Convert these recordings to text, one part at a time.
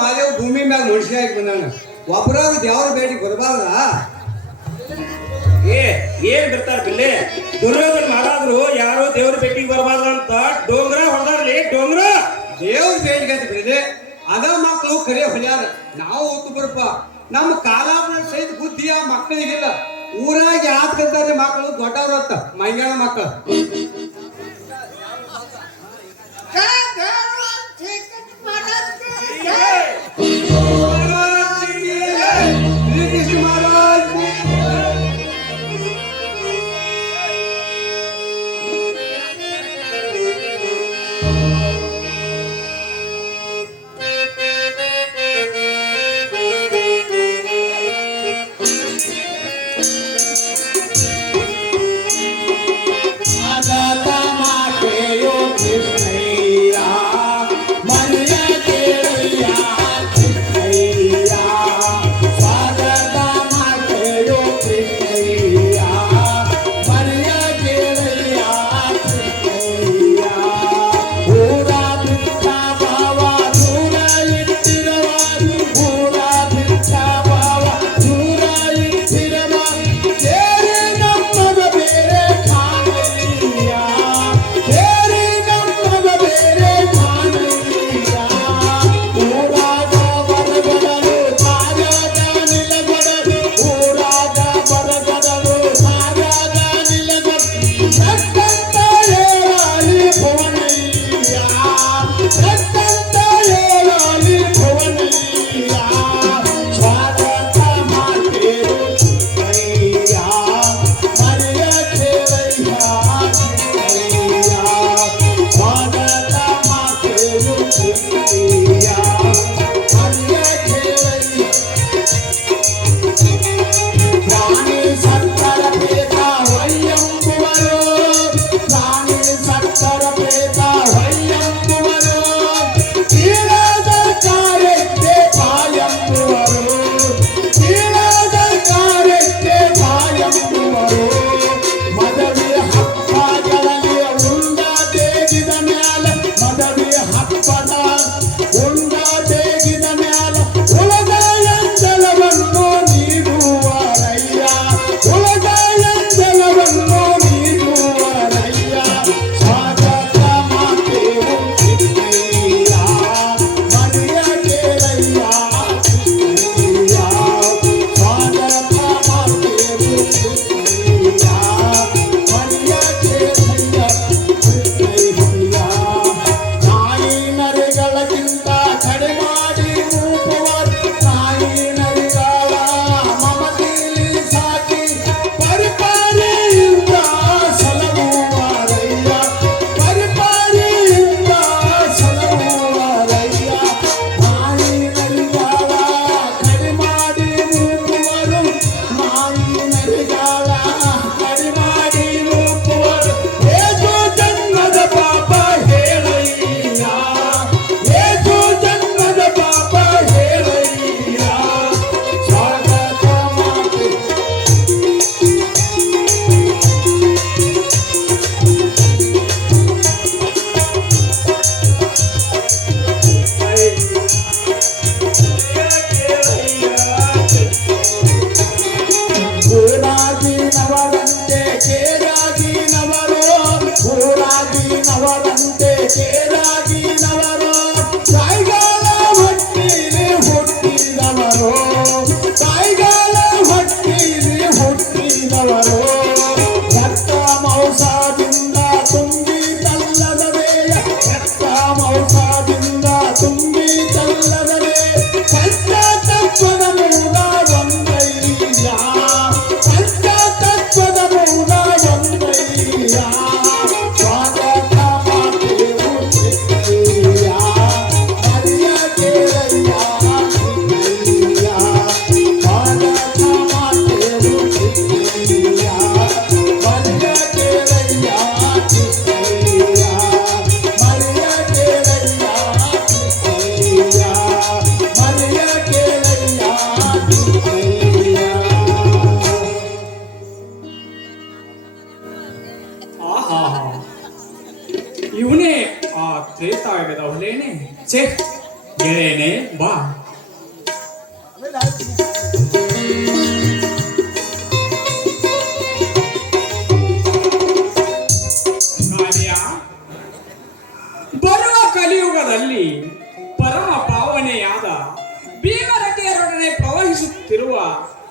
ಮಾದೇವ್ ಭೂಮಿ ಮ್ಯಾಗ ಮನುಷ್ಯಾಗಿ ಬಂದಾನ. ಒಬ್ಬರಾಗ ದೇವ್ರ ಬೇಟಿ ಬರಬಾರ್ದ? ಏನ್ ಬಿಡ್ತಾರ ಬಿಲ್ಲಿ? ದುರ್ಯೋಧನ ಮಾಡಾದ್ರು ಯಾರು ದೇವ್ರ ಭೇಟಿಗೆ ಬರಬಾರ್ದು ಅಂತ ಡೋಂಗ್ರ ಹೊಡೆದಾರ್ಲಿ. ಡೋಂಗ್ರ ದೇವ್ರ ಬೇಟಿಗೆ ಅಂತ ಬಿಡಿದೆ. ಅದ ಮಕ್ಕಳು ಕರೆ ಹೊಡ್ಯಾರ. ನಾವು ಹೊತ್ತು ಬರಪ್ಪ. ನಮ್ಮ ಕಾಲಾಪನ ಸಹಿತ ಬುದ್ಧಿಯ ಮಕ್ಕಳಿಗಿಲ್ಲ. ಊರಾಗ ಯಾತ್ ಕಲ್ತಾರೆ ಮಕ್ಕಳು ದೊಡ್ಡವ್ರತ್ತ ಮೈಗಾಳ ಮಕ್ಕಳು. la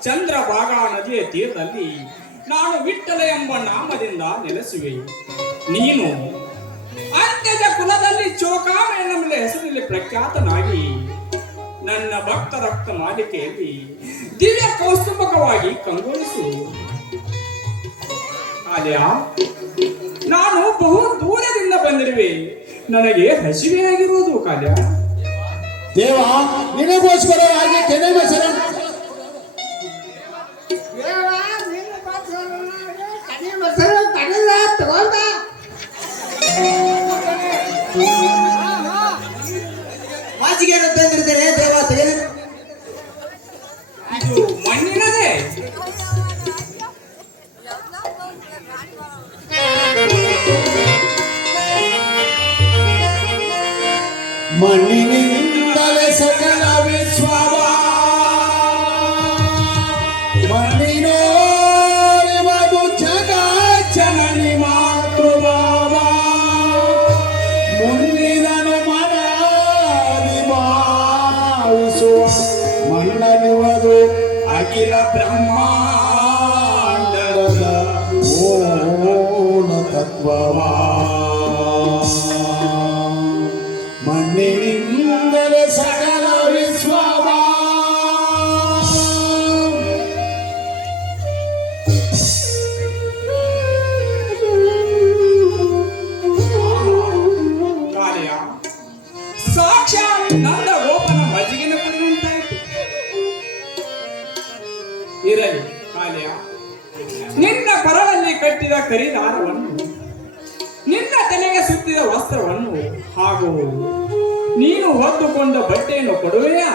ಚಂದ್ರಭಾಗಾ ನದಿಯ ತೀರದಲ್ಲಿ ನಾನು ವಿಠ್ಠಲ ಎಂಬ ನಾಮದಿಂದ ನೆಲೆಸುವೆ. ನೀನು ಅಂತ್ಯಜ ಕುಲದಲ್ಲಿ ಚೋಕಾಮೆಯ ಹೆಸರಲ್ಲಿ ಪ್ರಖ್ಯಾತನಾಗಿ ನನ್ನ ಭಕ್ತ ರಕ್ತ ಮಾಲಿಕೆಯಲ್ಲಿ ದಿವ್ಯ ಕೌಸ್ತುಭಕವಾಗಿ ಕಂಗೊಳಿಸು. ಆಲಿಯ, ನಾನು ಬಹು ದೂರದಿಂದ ಬಂದಿರುವೆ, ನನಗೆ ಹಸಿವೆಯಾಗಿರುವುದು ಕಾಲ್ಯ. ದೇವ, ನಿನಗೋಸ್ಕರವಾಗಿ ಕೆನೆ ಮೊಸರು ಮಾಚಿಗೆ ತಂದಿರ್ತಾರೆ ದೇವತೆ. ಇದು ಮಣ್ಣಿನದೇ. ಮಣ್ಣಿನಿಂದಲೇ ಸಕಲ ವಿಶ್ವವ ಮಣ್ಣಿನೋರಿವದು ಜಗ ಜನನಿ ಮಾತೃಭಾವ ಮುನ್ನಿದನು ಮನದಿ ಭಾವಿಸುವ ಮಣ್ಣನಿವದು ಅಖಿಲ ಬ್ರಹ್ಮಾಂಡದ ಮೂಲ ತತ್ವವಾ ಮಣ್ಣಿನಿಂದಲೇ ಸಕಲ ವಿಶ್ವವ ಕಾಲ್ಯ, ಸಾಕ್ಷಾತ್ ನಂದ ಗೋಪನ ಮಜ್ಜಿಗೆನ ಕುಡಿದಂತಾಯಿತು. ಇರಲಿ ಕಾಲ್ಯ, ನಿನ್ನ ಕೊರಳಲ್ಲಿ ಕಟ್ಟಿದ ಕರಿದಾರವನ್ನು, ನಿನ್ನ ತಲೆಗೆ ಸುತ್ತಿದ ವಸ್ತ್ರವನ್ನು ಹಾಗೂ ನೀನು ಹೊತ್ತುಕೊಂಡ ಬಟ್ಟೆಯನ್ನು ಕೊಡುವೆಯಾ?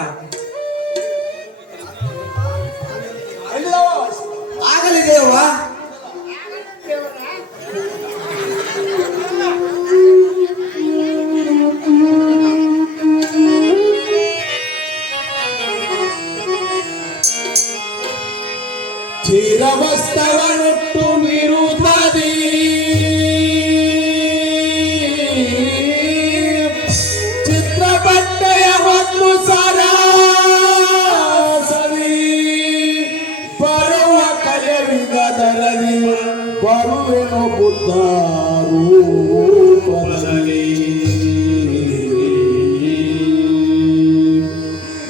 ಆಗಲಿ ದೇವ. ಚಿರವಸ್ತವನುಟ್ಟು ನಿರುತದಿ ಚಿತ್ರಪಟ್ಟೆಯ ಒಂದು ಸರಾಸರಿ ಬರುವ ಕಲೆವಿಗದರಲ್ಲಿ ಬರುವೆನು ಬುದ್ಧ ರೂಪದಲ್ಲಿ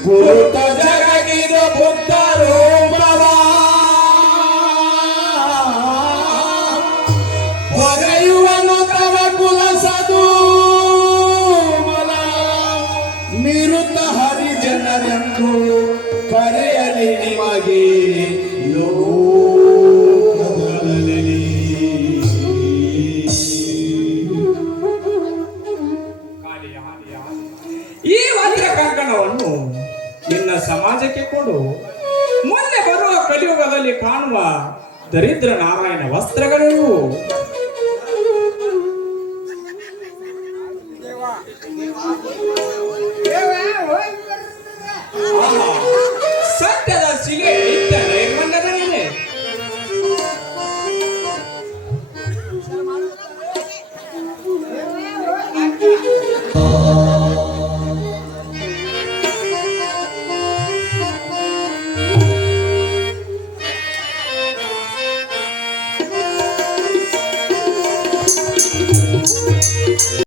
ಗುರುತ ಜಗಗಿದ ಬುದ್ಧ ರೂಪವ ಹೊರೆಯುವನು ತವ ಕುಲ ಸದು ಮಲ ನಿರುತ ಹರಿಜನರೆಂದು ಕರೆಯಲಿ ನಿಮಗೆ ಲೋಕದಲ್ಲಿ. ಈ ವಜ್ರ ಕಂಕಣವನ್ನು ನಿನ್ನ ಸಮಾಜಕ್ಕೆ ಕೊಡು. ಮುಂದೆ ಬರುವ ಕಲಿಯುಗದಲ್ಲಿ ಕಾಣುವ ದರಿದ್ರ ನಾರಾಯಣ ವಸ್ತ್ರಗಳಿವು. ಸತ್ಯದ ಶಿಲೆ